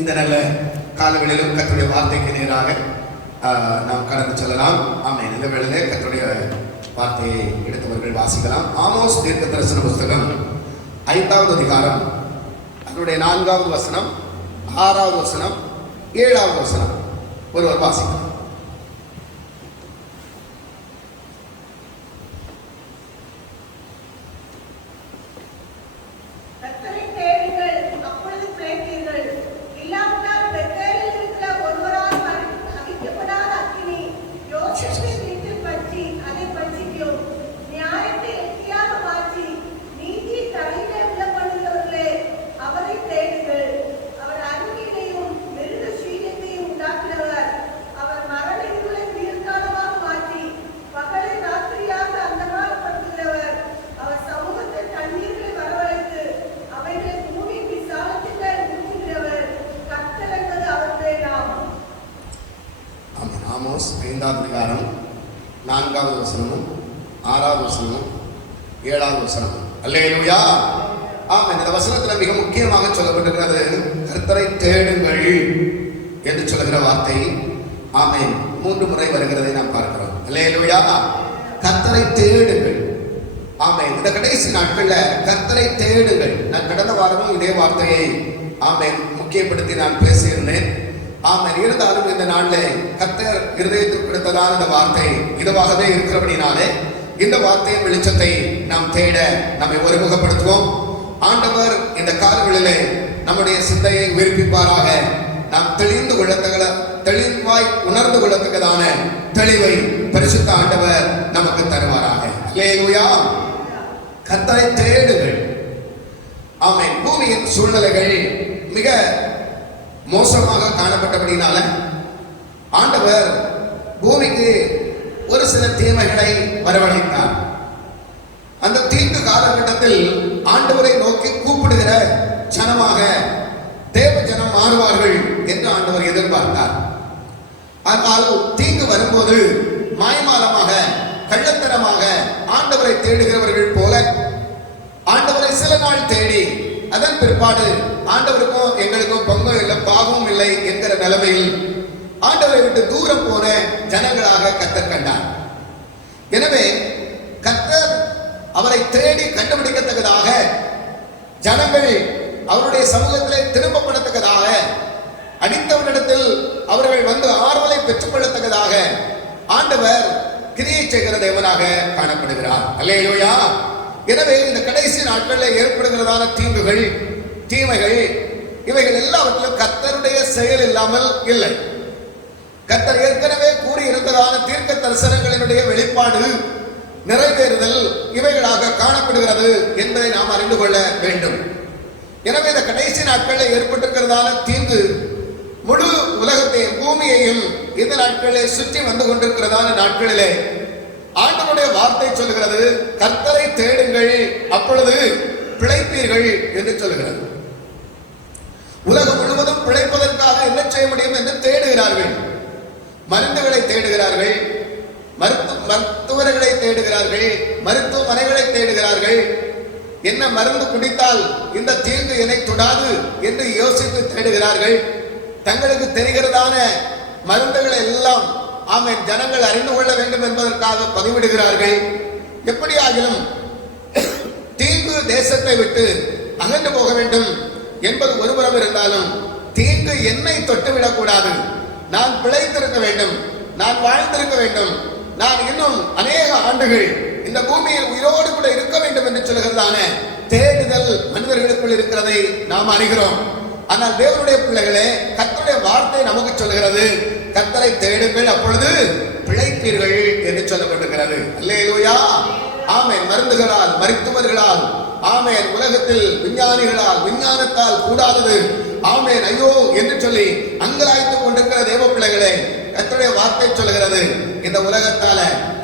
இந்த நல்ல காலவெளியிலும் கர்த்தருடைய வார்த்தைக்கு நேராக நாம் கடந்து செல்லலாம். ஆமென். இந்த வேளையிலே கர்த்தருடைய வார்த்தையை எடுத்தவர்கள் வாசிக்கலாம். ஆமோஸ் தீர்க்க தரிசன புஸ்தகம் 5வது அதிகாரம் அதனுடைய 4வது வசனம், 6வது வசனம், 7வது வசனம் ஒருவர் வாசிக்கலாம். ஆமோஸ் 5வது அதிகாரம் 4வது வசனமும் 6வது வசனமும் 7வது வசனமும். அல்லேலூயா. ஆமென். இந்த வசனத்தில் மிக முக்கியமாக சொல்லப்பட்டிருக்கிறது கர்த்தரை தேடுங்கள் என்று சொல்லுகிற வார்த்தை. ஆமென். 3 முறை வருகிறதை நாம் பார்க்கிறோம். அல்லேலூயா. கர்த்தரை தேடுங்கள். ஆமென். இந்த கடைசி நாட்கள்ல கர்த்தரை தேடுங்கள். நான் கடந்த வாரமும் இதே வார்த்தையை ஆமென் முக்கியப்படுத்தி நான் பேசியிருந்தேன். ஆமென். இருந்தாலும் இந்த நாளில் கர்த்தர் இருதயத்துக்கு கொடுத்ததான இந்த வார்த்தை இதுவாகவே இருக்கிறபடினாலே இந்த வார்த்தையின் வெளிச்சத்தை நாம் தேட நம்மை ஒருமுகப்படுத்துவோம். ஆண்டவர் இந்த காலங்களிலே நம்முடைய சிந்தையை உயிர்ப்பிப்பாராக. நாம் தெளிவாய் உணர்ந்து கொள்ளத்தக்கதான தெளிவை பரிசுத்த ஆண்டவர் நமக்கு தருவாராக. அல்லேலூயா. கர்த்தரை தேடுங்கள். ஆமென். பூமியின் சூழ்நிலைகள் மிக மோசமாக காணப்பட்டபடினால ஆண்டவர் பூமிக்கு ஒரு சில தீமைகளை வரவழைத்தார். அந்த தீங்கு காலகட்டத்தில் ஆண்டவரை நோக்கி கூப்பிடுகிற ஜனமாக தேவ ஜனம் மாறுவார்கள் என்று ஆண்டவர் எதிர்பார்த்தார். ஆனால் தீங்கு வரும்போது மாயமாலமாக கள்ளத்தனமாக ஆண்டவரை தேடுகிறவர்கள் போல ஆண்டவரை சில நாள் தேடி அதன் பிற்பாடு ஆண்டவருக்கும் எங்களுக்கும் பங்கும் இல்லை பாவமும் இல்லை என்கிற நிலைமையில் ஆண்டவரை விட்டு தூரம் போன ஜனங்களாக கர்த்தர் கண்டார். எனவே கர்த்தர் அவரை தேடி கண்டுபிடிக்கத்தக்கதாக ஜனங்கள் அவருடைய சமூகத்திலே திரும்பப்படத்தக்கதாக அடித்தவரிடத்தில் அவர்கள் வந்து ஆறுதலை பெற்றுக் கொள்ளத்தக்கதாக ஆண்டவர் கிரியை செய்கிற தேவனாக காணப்படுகிறார். அல்லேலூயா. எனவே இந்த கடைசி நாட்களில் ஏற்படுகிறதான தீங்குகள் தீமைகள் இவைகள் எல்லாவற்றிலும் கர்த்தருடைய செயல் இல்லாமல் இல்லை. கர்த்தர் ஏற்கனவே கூறியிருந்ததான தீர்க்க தரிசனங்களினுடைய வெளிப்பாடு நிறைவேறுதல் இவைகளாக காணப்படுகிறது என்பதை நாம் அறிந்து கொள்ள வேண்டும். எனவே இந்த கடைசி நாட்களில் ஏற்பட்டிருக்கிறதான தீங்கு முழு உலகத்தையும் பூமியையும் இந்த நாட்களில் சுற்றி வந்து கொண்டிருக்கிறதான நாட்களிலே ஆண்டவருடைய வார்த்தை சொல்லுகிறது கர்த்தரை தேடுங்கள் அப்பொழுது பிழைப்பீர்கள் என்று சொல்லுகிறது. உலகம் முழுவதும் பிழைப்பதற்காக என்ன செய்ய முடியும் என்று தேடுகிறார்கள். மருந்துகளை தேடுகிறார்கள், மருத்துவர்களை தேடுகிறார்கள், மருத்துவமனைகளை தேடுகிறார்கள். என்ன மருந்து குடித்தால் இந்த தீங்கு என்னை தொடாது என்று யோசித்து தேடுகிறார்கள். தங்களுக்கு தெரிகிறதான மருந்துகளை எல்லாம் ஆமென் ஜனங்கள் அறிந்து கொள்ள வேண்டும் என்பதற்காக பதிவிடுகிறார்கள். எப்படியாகிலும் தீங்கு தேசத்தை விட்டு அகன்று போக வேண்டும் என்பது ஒருபுறம் இருந்தாலும் தீங்கு என்னை தொட்டுவிடக்கூடாது. நான் பிழைத்திருக்க வேண்டும், நான் வாழ்ந்திருக்க வேண்டும், நான் இன்னும் அநேக ஆண்டுகள் இந்த பூமியில் உயிரோடு கூட இருக்க வேண்டும் என்று சொல்கிறதான தேடுதல் மனிதர்களுக்குள் இருக்கிறதை நாம் அறிகிறோம். ஆனால் தேவனுடைய பிள்ளைகளே கர்த்தருடைய வார்த்தை நமக்கு சொல்கிறது கர்த்தரை தேடுங்கள் அப்பொழுது பிழைப்பீர்கள் என்று சொல்லப்பட்டிருக்கிறது. அல்லேலூயா. ஆமென். மருந்துகளால் மருத்துவர்களால் ஆமென் உலகத்தில் விஞ்ஞானிகளால் விஞ்ஞானத்தால் கூடாதது ஆமென் ஐயோ என்று சொல்லி அங்கலாய்த்துக் கொண்டிருக்கிற தேவ பிள்ளைகளே கர்த்தருடைய வார்த்தை சொல்கிறது இந்த உலகத்தால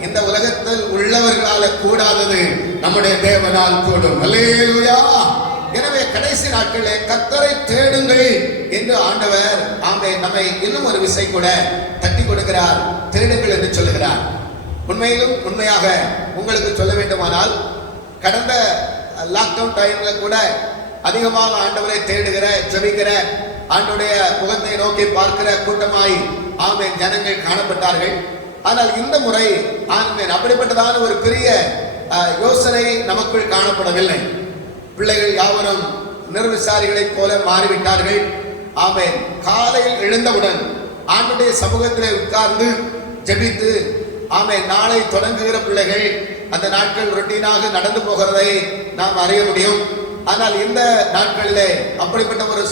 இந்த உலகத்தில் உள்ளவர்களால கூடாதது நம்முடைய தேவனால் கூடும். அல்லேலூயா. எனவே கடைசி நாட்களிலே கர்த்தரை தேடுங்கள் என்று ஆண்டவர் ஆமென் நம்மை இன்னும் ஒரு விசை கூட தட்டி கொடுக்கிறார். தேடுங்கள் என்று சொல்லுகிறார். உண்மையிலும் உண்மையாக உங்களுக்கு சொல்ல வேண்டுமானால் கடந்த லாக்டவுன் டைம்ல கூட அதிகமாக ஆண்டவரை தேடுகிற ஜெபிக்கிற ஆண்டுடைய முகத்தை நோக்கி பார்க்கிற கூட்டமாய் ஆமென் ஜனங்கள் காணப்பட்டார்கள். ஆனால் இந்த முறை ஆமென் அப்படிப்பட்டதான ஒரு பெரிய யோசனை நமக்குள் காணப்படவில்லை. பிள்ளைகள் யாவரும் நிர்விசாரிகளைப் போல மாறிவிட்டார்கள். ஆமென். காலையில் எழுந்தவுடன் ஆண்டுடைய சமூகத்திலே உட்கார்ந்து ஜெபித்து ஆமென் நாளை தொடங்குகிற பிள்ளைகள் அந்த நாட்கள் ரொட்டீனாக நடந்து போகிறதை நாம் அறிய முடியும். ஆனால் இந்த நாட்களிலே அப்படிப்பட்ட ஒரு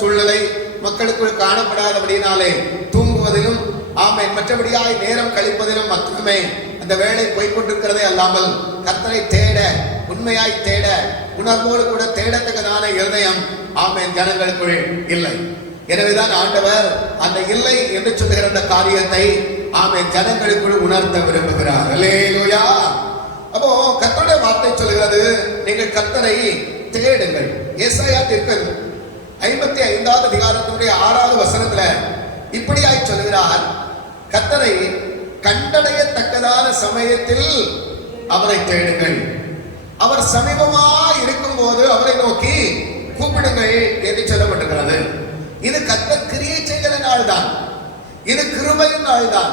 சூழ்நிலை மக்களுக்குள் காணப்படாதபடினாலே தூங்குவதிலும் ஆமென் மற்றபடியாய் நேரம் கழிப்பதிலும் மட்டுமே அந்த வேலை போய்கொண்டிருக்கிறதே அல்லாமல் கர்த்தரை தேட உண்மையாய் தேட உணர்வோடு கூட தேடத்தக்கதான இருதயம் ஆமென் ஜனங்களுக்குள் இல்லை. எனவேதான் ஆண்டவர் அந்த இல்லை என்று சொல்லுகிற அந்த காரியத்தை ஆமென் ஜனங்களுக்குள் உணர்த்த விரும்புகிறார். அல்லேலூயா. அப்போ கர்த்தருடைய வார்த்தை சொல்கிறது, நீங்கள் கர்த்தரை தேடுங்கள். ஏசாயா தீர்க்கன் 55வது அதிகாரத்தினுடைய 6வது வசனத்துல இப்படியாய் சொல்கிறார், கர்த்தரை கண்டடையத்தக்கதான சமயத்தில் அவரை தேடுங்கள், அவர் சமீபமாய் இருக்கும் போது அவரை நோக்கி கூப்பிடுங்கள் என்று சொல்லப்பட்டிருக்கிறது. இது கர்த்தர் கிரியை செய்கிற நாள் தான், இது கிருபையின் நாள் தான்,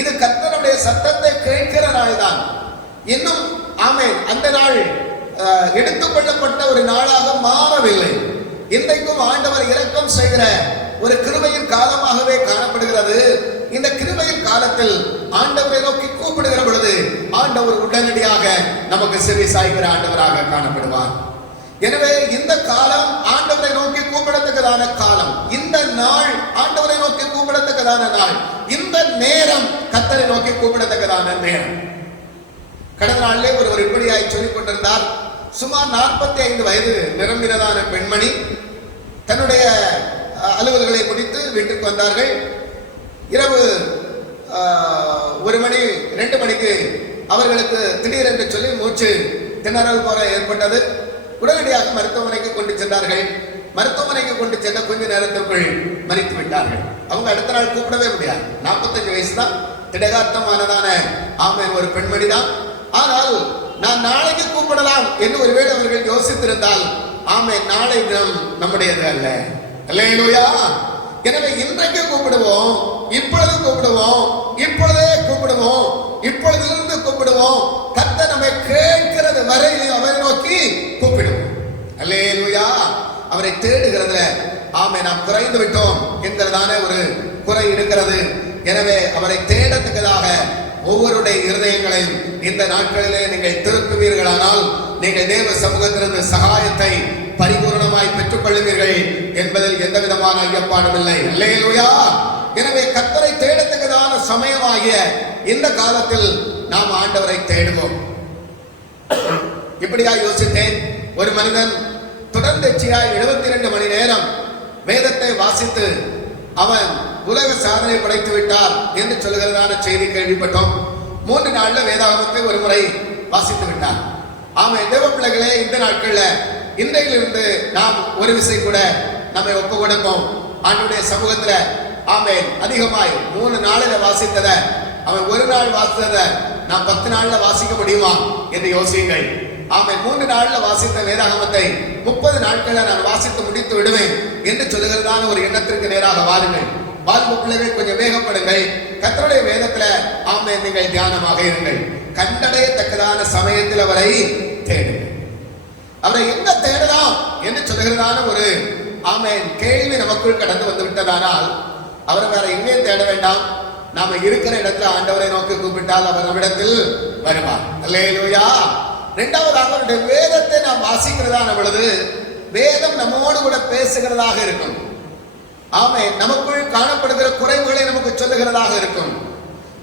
இது கர்த்தருடைய சத்தத்தை கேட்கிற நாள் தான். இன்னும் ஆமென் அந்த நாள் எடுத்துக்கொள்ளப்பட்ட ஒரு நாளாக மாறவில்லை. இன்றைக்கும் ஆண்டவர் இரக்கம் செய்கிற ஒரு கிருபையின் காலமாகவே காணப்படுகிறது. இந்த கிருபையின் காலத்தில் ஆண்டவரை நோக்கி கூப்பிடுகிற பொழுது ஆண்டவர் உடனடியாக நமக்கு செவி சாய்கிற ஆண்டவராக காணப்படுவார். எனவே இந்த காலம் ஆண்டவரை நோக்கி கூப்பிடத்தக்கதான காலம், இந்த நாள் ஆண்டவரை நோக்கி கூப்பிடத்தக்கதான நாள், இந்த நேரம் கர்த்தரை நோக்கி கூப்பிடத்தக்கதான நேரம். கடந்த நாளிலே ஒருவர் இப்படியாய் சொல்லிக் கொண்டிருந்தார். சுமார் 45 வயது நிரம்பினதான பெண்மணி தன்னுடைய அலுவல்களை முடித்து வீட்டுக்கு வந்தார்கள். இரவு 1 மணி 2 மணிக்கு அவர்களுக்கு திடீரென்று சொல்லி மூச்சு திணறல் போல ஏற்பட்டது. உடனடியாக மருத்துவமனைக்கு கொண்டு சென்றார்கள். மருத்துவமனைக்கு கொண்டு சென்ற கொஞ்ச நேரத்திற்குள் மரித்து விட்டார்கள். அவங்க அடுத்த நாள் கூப்பிடவே முடியாது. 45 வயசு தான், திடகாத்தமானதான ஆமென் ஒரு பெண்மணி தான். ஆனால் நான் நாளைக்கு கூப்பிடலாம் என்று ஒருவேளை அவர்கள் யோசித்திருந்தால் ஆமென் நாளை தினம் நம்முடையது அல்ல. அல்லேலூயா. எனவே இன்றைக்கு கூப்பிடுவோம், இப்பொழுது கூப்பிடுவோம், இப்பொழுதே கூப்பிடுவோம், இப்பொழுதிலிருந்து கூப்பிடுவோம். கர்த்தர் நம்மை கேட்கிறது வரை அவரை நோக்கி கூப்பிடுவோம். அல்லேலூயா. அவரை தேடுகிறதுல ஆமென் நாம் குறைந்து விட்டோம் என்கிறதான ஒரு குறை இருக்கிறது. எனவே அவரை தேடத்தக்கதாக ஒவ்வொருடைய இருதயங்களையும் இந்த நாட்களிலே நீங்கள் திருப்புவீர்களானால் நீங்கள் தேவ சமூகத்திலிருந்து சகாயத்தை பரிபூர்ணமாய் பெற்றுக் கொள்ளுவீர்கள் என்பதில் எந்த விதமான ஐயப்பாடும் இல்லை. அல்லேலூயா. எனவே கர்த்தரை தேடத்தக்கதான சமயமாகிய இந்த காலத்தில் நாம் ஆண்டவரை தேடுவோம். இப்படியா யோசித்தேன். ஒரு மனிதன் தொடர்ந்தேர்ச்சியாய் 72 மணி நேரம் வேதத்தை வாசித்து அவன் உலக சாதனை படைத்து விட்டார் என்று சொல்லுகிறதான செய்தி கேள்விப்பட்டோம். 3 நாள்ல வேதாகமத்தை ஒரு முறை வாசித்து விட்டார். ஆமா தேவ பிள்ளைகளே, இந்த நாட்கள்ல இன்றையிலிருந்து நாம் ஒரு விசை கூட நம்மை ஒப்பு கொடுப்போம். ஆண்டுடைய சமூகத்துல ஆமென் அதிகமாய் 3 நாளில வாசித்தத அவன் ஒரு நாள் வாசித்தத நாம் 10 நாள்ல வாசிக்க முடியுமா என்று யோசியுங்கள். ஆமென் 3 நாள்ல வாசித்த வேதாகமத்தை 30 நாட்களை நான் வாசித்து முடித்து விடுவேன் என்று சொல்லுகிறதான ஒரு எண்ணத்திற்கு நேராக வாருங்கள். வாழ்வு பிள்ளைகள் கொஞ்சம் வேகப்படுங்கள். கர்த்தருடைய வேதத்துல ஆமென் நீங்கள் தியானமாக இருங்கள். கண்டடையத்தக்கதான சமயத்தில் அவரை தேடுங்கள். அவரை எங்க தேடலாம் என்று சொல்லுகிறதான ஒரு ஆமென் கேள்வி நமக்குள் கடந்து வந்து விட்டதானால் அவரை வேற எங்கேயும் தேட வேண்டாம். நாம இருக்கிற இடத்துல ஆண்டவரை நோக்கி கூப்பிட்டால் அவர் நம்மிடத்தில் வருவார். அல்லேலூயா. இரண்டாவதாக அவருடைய வேதத்தை நாம் வாசிக்கிறதான பொழுது வேதம் நம்மோடு கூட பேசுகிறதாக இருக்கும். ஆமென் நமக்குள் காணப்படுகிற குறைவுகளை நமக்கு சொல்லுகிறதாக இருக்கும்.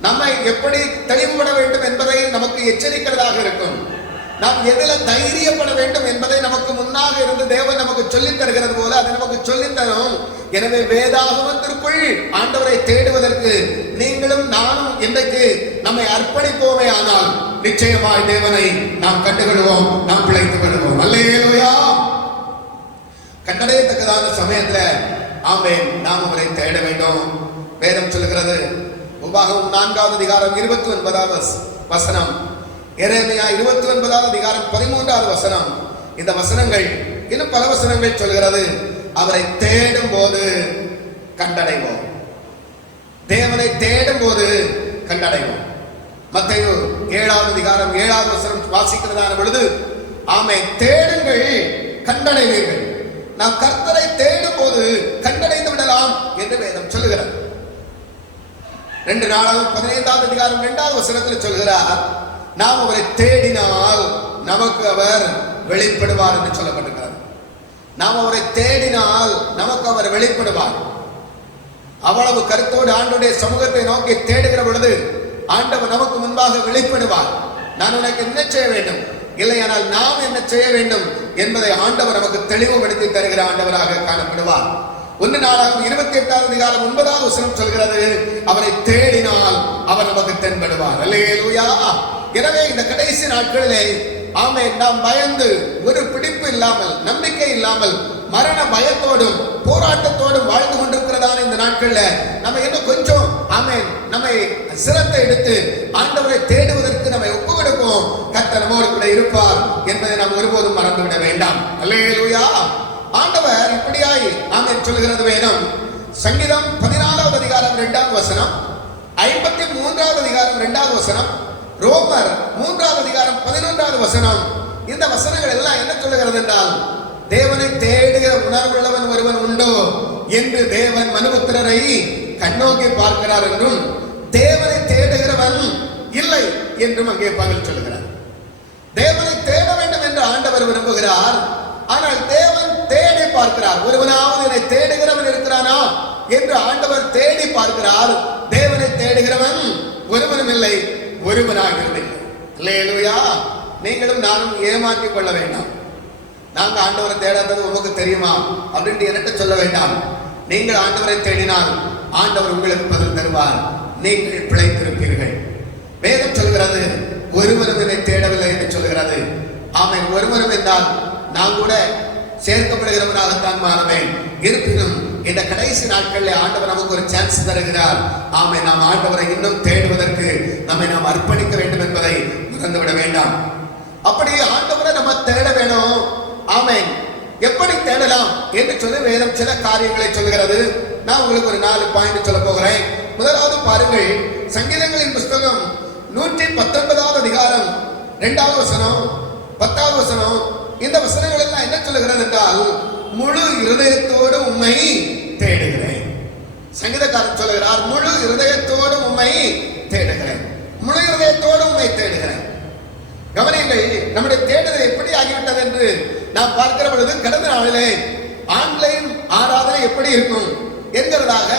நம்மை எப்படி தெளிவுபட வேண்டும் என்பதை நமக்கு எச்சரிக்கிறதாக இருக்கும். நாம் எதில் தைரியப்பட வேண்டும் என்பதை நமக்கு முன்னாக இருந்து தேவன் நமக்கு சொல்லித் தருகிறது போல அது நமக்கு சொல்லித் தரும். எனவே வேதாகமத்திற்குள் ஆண்டவரை தேடுவதற்கு நீங்களும் நானும் இன்றைக்கு நம்மை அர்ப்பணிப்போமே ஆனால் நிச்சயமாய் தேவனை நாம் கண்டுகொள்வோம், நாம் பிழைத்துக் கொள்வோம். அல்லேலூயா. கண்டடையத்தக்கதான சமயத்துல ஆமென் நாம் அவரை தேட வேண்டும். வேதம் சொல்லுகிறது உபாகமம் 4வது அதிகாரம் 29வது வசனம், எரேமியா 29வது அதிகாரம் 13வது வசனம். இந்த வசனங்கள் இன்னும் பல வசனங்கள் சொல்கிறது. அவரை தேடும் போது கண்டடைவோம். தேவனை தேடும் போது கண்டடைவோம். மத்தேயு 7வது அதிகாரம் 7வது வசனம் வாசிக்கிறதான பொழுது, ஆமே, தேடுங்கள் கண்டடைவீர்கள். நாம் கர்த்தரை தேடும் போது கண்டடைந்து விடலாம் என்று வேதம் சொல்லுகிறது. 2 நாளாகவும் 15வது அதிகாரம் 2வது வசனத்தில் சொல்கிறார், நாம் அவரை தேடினால் நமக்கு அவர் வெளிப்படுவார் என்று சொல்லப்பட்டிருக்கிறார். நாம் அவரை தேடினால் நமக்கு அவர் வெளிப்படுவார். அவ்வளவு கருத்தோடு ஆண்டவருடைய சமூகத்தை நோக்கி தேடுகிற பொழுது ஆண்டவர் நமக்கு முன்பாக வெளிப்படுவார். நான் உனக்கு என்ன செய்ய வேண்டும், இல்லையானால் நாம் என்ன செய்ய வேண்டும் என்பதை ஆண்டவர் நமக்கு தெளிவுபடுத்தி தருகிற ஆண்டவராக காணப்படுவார். 1 நாளாகவும் 28வது அதிகாரம் 9வது வசனம் சொல்கிறது, அவரை தேடினால் அவர் நமக்கு தென்படுவார். அல்லேலூயா. எனவே இந்த கடைசி நாட்களிலே ஆமே, நாம் பயந்து ஒரு பிடிப்பு இல்லாமல், நம்பிக்கை இல்லாமல், மரண பயத்தோடும் போராட்டத்தோடும் வாழ்ந்து கொண்டிருக்கிறதான இந்த நாட்கள்ல நம்ம இன்னும் கொஞ்சம் ஆமே நம்மை சிரத்தை எடுத்து ஆண்டவரை தேடுவதற்கு நம்மை ஒப்பு கொடுப்போம். கர்த்தர் நம்மோடு கூட இருப்பார் என்பதை நாம் ஒருபோதும் மறந்துவிட வேண்டாம். அல்லேலூயா. ஆண்டவர் இப்படியாய் ஆமே சொல்கிறது வேணும். சங்கீதம் 14வது அதிகாரம் 2வது வசனம், 53வது அதிகாரம் 2வது வசனம், ரோமர் 3வது அதிகாரம் 11வது வசனம். இந்த வசனங்கள் எல்லாம் என்ன சொல்லுகிறது என்றால், தேவனை தேடுகிற உணர்வுள்ளவன் ஒருவன் உண்டோ என்று தேவன் மனுபுத்திரரை கண்ணோக்கி பார்க்கிறார் என்றும், தேவனை தேடுகிறவன் இல்லை என்றும் அங்கே பகல் சொல்லுகிறார். தேவனை தேட வேண்டும் என்று ஆண்டவர் விரும்புகிறார். ஆனால் தேவன் தேடி பார்க்கிறார். ஒருவனாவது என்னை தேடுகிறவன் இருக்கிறானா என்று ஆண்டவர் தேடி பார்க்கிறார். தேவனை தேடுகிறவன் ஒருவனும் இல்லை, ஒருவனாகிறது. அல்லேலூயா. நீங்களும் நானும் ஏமாற்றிக் கொள்ள வேண்டாம். நாங்க ஆண்டவரை தேடாதது உமக்கு தெரியுமா அப்படின்ட்டு என்கிட்ட சொல்ல வேண்டாம். நீங்கள் ஆண்டவரை தேடினால் ஆண்டவர் உங்களுக்கு பதில் தருவார். நீங்கள் பிழைத்திருப்பீர்கள். வேதம் சொல்கிறது, ஒருவரும் என்னை தேடவில்லை என்று சொல்கிறது. ஆமென். ஒருவரும் என்றால் நான் கூட சேர்க்கப்படுகிறவனாகத்தான் மாறுவேன். இருப்பினும் இந்த கடைசி நாட்களில் ஆண்டவர் நமக்கு ஒரு சான்ஸ் தருகிறார். ஆமே, நாம் ஆண்டவரை இன்னும் தேடுவதற்கு நம்மை நாம் அர்ப்பணிக்க வேண்டும் என்பதை மறந்துவிட வேண்டாம். அப்படி ஆண்டவரை நம்ம தேட வேணும். ஆமென். எப்படி தேடலாம் என்று சொல்லி வேதம் சில காரியங்களை சொல்கிறது. நான் உங்களுக்கு ஒரு 4 பாயிண்ட் சொல்ல போகிறேன். முதலாவது பாருங்கள், சங்கீதங்களின் புஸ்தகம் 119வது அதிகாரம் 2வது வசனம், 10வது வசனம். இந்த வசனங்கள் எல்லாம் என்ன சொல்லுகிறது என்றால், முழு இருதயத்தோடு உம்மை தேடுகிறேன். சங்கீதக்காரன் சொல்லுகிறார், முழு இருதயத்தோடு உம்மை தேடுகிறேன். முழு இருதயத்தோடு உம்மை தேடுகிறேன். கவனியங்கள், நம்முடைய தேடுதல் எப்படி ஆகிவிட்டது என்று நாம் பார்க்கிற பொழுது, கடந்த நாளிலே ஆன்லைன் ஆராதனை எப்படி இருக்கும் என்கிறதாக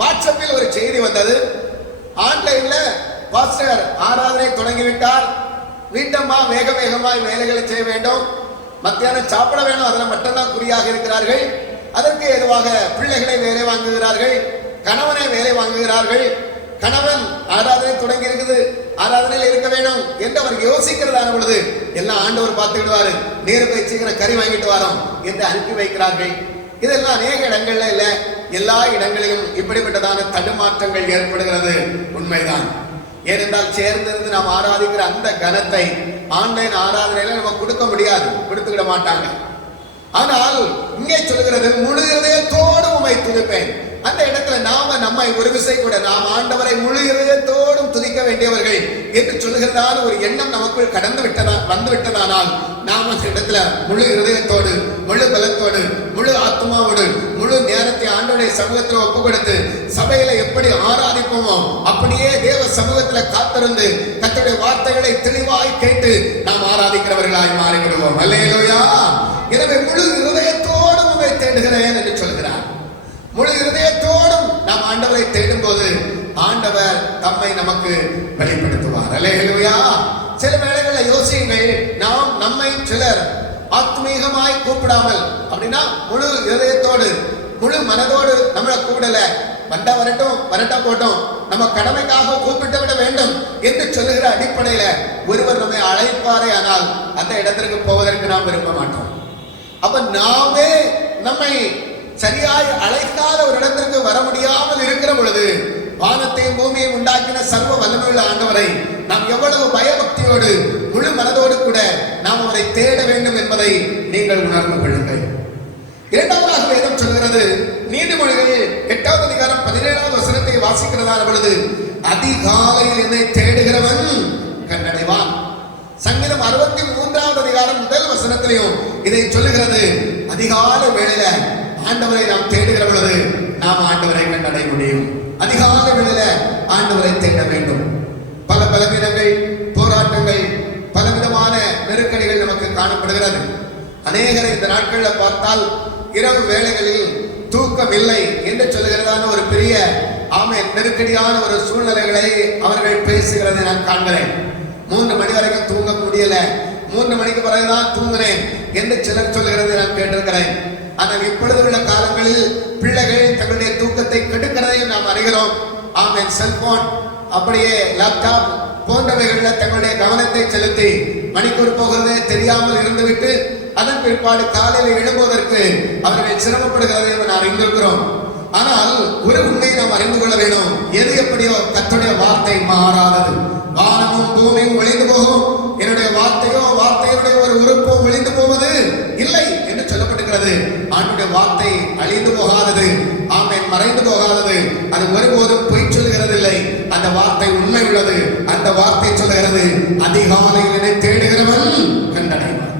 வாட்ஸ்அப்பில் ஒரு செய்தி வந்தது. ஆன்லைன்ல பாஸ்டர் ஆராதனை தொடங்கிவிட்டார், வீட்டம்மா வேக வேகமாய் வேலைகளை செய்ய வேண்டும், மத்தியானம் சாப்பிட வேணும், அதில் மட்டும்தான் குறியாக இருக்கிறார்கள். அதற்கு ஏதுவாக பிள்ளைகளை வேலை வாங்குகிறார்கள், கணவனை வேலை வாங்குகிறார்கள். கணவன் ஆராதனை தொடங்கி இருக்குது, ஆராதனையில் இருக்க வேணும் என்று அவர் யோசிக்கிறதான பொழுது எல்லாம் ஆண்டவர் பார்த்து விடுவாரு, நீர் போய் சீக்கிரம் கறி வாங்கிட்டு வரோம் என்று அனுப்பி வைக்கிறார்கள். இதெல்லாம் அநேக இடங்கள்ல இல்ல, எல்லா இடங்களிலும் இப்படிப்பட்டதான தடுமாற்றங்கள் ஏற்படுகிறது. உண்மைதான். ஏனென்றால் சேர்ந்திருந்து நாம் ஆராதிக்கிற அந்த கனத்தை ஆன்லைன் ஆராதனையில நம்ம கொடுக்க முடியாது, கொடுத்துக்கிட மாட்டாங்க. ஆனால் இங்கே சொல்லுகிறது, முழு இதயத்தோடு உம்மை துதிப்பேன். அந்த இடத்துல நாம நம்மை ஒரு விசை கூட நாம் ஆண்டவரை முழு இதயத்தோடும் துதிக்க வேண்டியவர்கள் என்று சொல்லுகிறதான ஒரு எண்ணம் நமக்குள் கடந்து வந்து விட்டதானால் நாம் அந்த இடத்துல முழு இதயத்தோடு, முழு பலத்தோடு, முழு ஆத்மாவோடு, முழு நேரத்தை ஆண்டவருடைய சமூகத்தில் ஒப்பு கொடுத்து சபையில எப்படி ஆராதிப்போமோ அப்படியே தேவ சமூகத்துல காத்திருந்து கர்த்தருடைய வார்த்தைகளை தெளிவாய் கேட்டு நாம் ஆராதிக்கிறவர்களாய் மாறிவிடுவோம். அல்லேலூயா. எனவே முழு இதயத்தோடும் உம்மை தேடுகிறேன் என்று சொல்கிறார். முழு இதயத்தோடும் நாம் ஆண்டவரை தேடும் போது ஆண்டவர் தம்மை நமக்கு வெளிப்படுத்துவார். அல்லேலூயா. சில வேளைகளில் யோசியுங்கள், நாம் நம்மை சிலர் ஆத்மீகமாய் கூப்பிடாமல், அப்படின்னா முழு இதயத்தோடு முழு மனதோடு நம்மளை கூப்பிடல, வந்தா வரட்டும் வரட்டா போட்டோம், நம்ம கடமைக்காக கூப்பிட்டு விட வேண்டும் என்று சொல்லுகிற அடிப்படையில ஒருவர் நம்மை அழைப்பாரே, ஆனால் அந்த இடத்திற்கு போவதற்கு நாம் விரும்ப மாட்டோம். அப்ப நாமே நம்மை சரியாய் அழைக்காத ஒரு இடத்திற்கு வர முடியாமல் இருக்கிற பொழுது வானத்தையும் பூமியை உண்டாக்கின சர்வ வல்லமையுள்ள ஆண்டவரை நாம் எவ்வளவு பயபக்தியோடு முழு மனதோடு கூட நாம் அவரை தேட வேண்டும் என்பதை நீங்கள் உணர்ந்து கொள்ளுங்கள். இரண்டாவதாக வேதம் சொல்கிறது, நீதிமொழிகள் 8வது அதிகாரம் 17வது வசனத்தை வாசிக்கிறதான பொழுது, அதிகாலையில் என்னை தேடுகிறவன் கண்டடைவான். சங்கீதம் 63வது அதிகாரம் 1 வசனத்திலையும் இதை சொல்லுகிறது. அதிகாலை வேளையில ஆண்டவரை நாம் தேடுகிற பொழுது நாம் ஆண்டவரை கண்டடைய முடியும். அதிகாலை வேளையில ஆண்டவரை தேட வேண்டும். பல பலவீனங்கள், போராட்டங்கள், பலவிதமான நெருக்கடிகள் நமக்கு காணப்படுகிறது. அநேகரை இந்த நாட்களில் பார்த்தால் இரவு வேளைகளில் தூக்கம் இல்லை என்று சொல்லுகிறதான ஒரு பெரிய நெருக்கடியான ஒரு சூழ்நிலைகளை அவர்கள் பேசுகிறதை நான் காண்கிறேன். 3 மணி வரைக்கும் தூங்க முடியல, 3 மணிக்கு பிறகுதான் தூங்கினேன் என்று சிலர் சொல்லுகிறதை நான் கேட்டிருக்கிறேன். ஆனால் இப்பொழுது உள்ள காலங்களில் பிள்ளைகள் தங்களுடைய தூக்கத்தை கெடுக்கிறதையும் நாம் அறிகிறோம். செல்போன், அப்படியே லேப்டாப் போன்றவைகளில் தங்களுடைய கவனத்தை செலுத்தி மணிக்கூர் போகிறதே தெரியாமல் இருந்துவிட்டு அதன் பிற்பாடு காலையில் எழும்புவதற்கு அவர்கள் சிரமப்படுகிறதை நாம் அறிந்திருக்கிறோம். ஆனால் ஒரு உண்மையை நாம் அறிந்து கொள்ள வேண்டும். எது எப்படியோ கர்த்தருடைய வார்த்தை மாறாதது. வானமும் பூமியும் ஒழிந்து போகும், என்னுடைய வார்த்தையுடைய ஒரு உறுப்போ ஒழிந்து போவது இல்லை என்று சொல்லப்பட்டிருக்கிறது. ஆண்டவருடைய வார்த்தை அழிந்து போகாதது, மறைந்து போகாதது. அது ஒருபோதும் பொய் சொல்லுகிறது இல்லை. அந்த வார்த்தை உண்மை உள்ளது. அந்த வார்த்தை சொல்லுகிறது, அதிகாலையில் என்னை தேடுகிறவன் கண்டடைவான்.